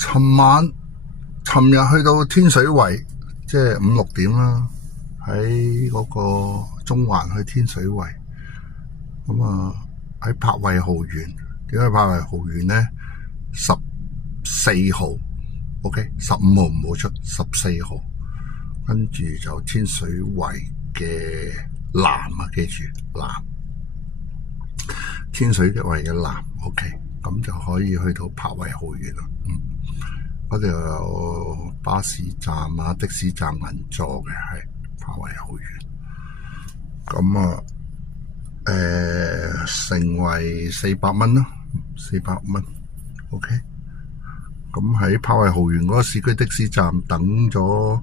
尋日去到天水圍，即係5、6點啦，喺嗰個中環去天水圍，咁啊喺柏慧豪園。點解柏慧豪園呢？14號 ，OK， 15號唔好出，14號，跟住就天水圍嘅南啊，記住南，天水圍嘅南 ，OK， 咁就可以去到柏慧豪園啦。嗰度有巴士站啊、的士站銀座嘅，係柏慧豪園。咁啊，成為400蚊啦，400蚊 ，OK。咁喺柏慧豪園嗰個市區的士站等咗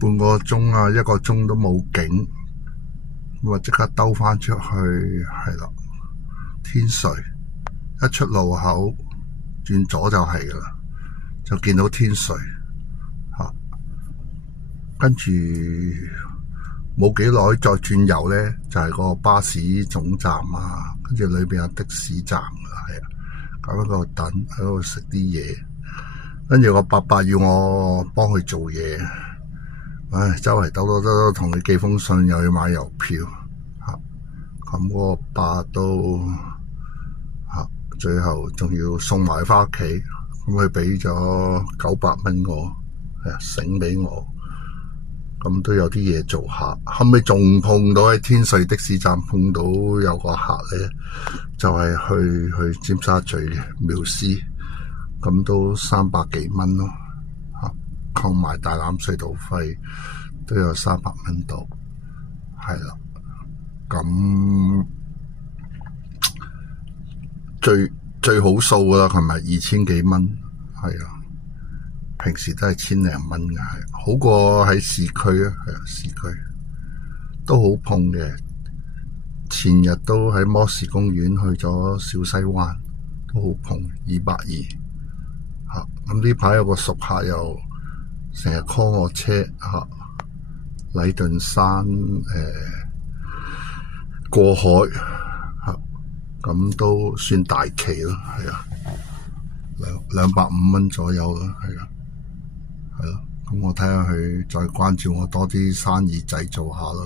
半個鐘啊，1個鐘都冇景，咁啊即刻兜返出去，係啦，天水一出路口轉左就係噶啦。就見到天水嚇，跟住冇幾耐再轉右咧，就係個巴士總站啊，跟住裏邊有的士站啊，係啊，咁喺度等，喺度食啲嘢，跟住個伯伯要我幫佢做嘢，唉，周圍兜，同佢寄封信，又要買郵票嚇，咁個伯都嚇，最後仲要送埋返屋企。咁佢畀咗900蚊我，醒俾我，咁都有啲嘢做下。後尾仲碰到喺天水的士站碰到有個客咧，就係去尖沙咀嘅苗絲，咁都300幾蚊咯，扣埋大欖隧道費都有300蚊度，係啦。咁最好數噶啦，係咪2000幾蚊？係啊，平時都係千零蚊嘅，係好過喺市區啊，係啊，市區都好碰嘅。前日都喺摩士公園去咗小西灣，都好碰220嚇。咁呢排有個熟客又成日 call 我車嚇，禮頓山過海。咁都算大期咯，係啊，250蚊左右啦，係啊，係咯。咁我睇下佢再關照我多啲生意製造下啦，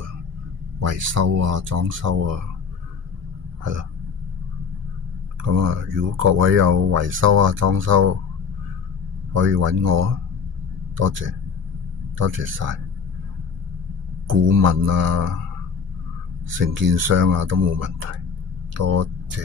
維修啊、裝修啊，係咯。咁啊，如果各位有維修啊、裝修，可以揾我啊，多謝晒。顧問啊、承建商啊都冇問題。多謝。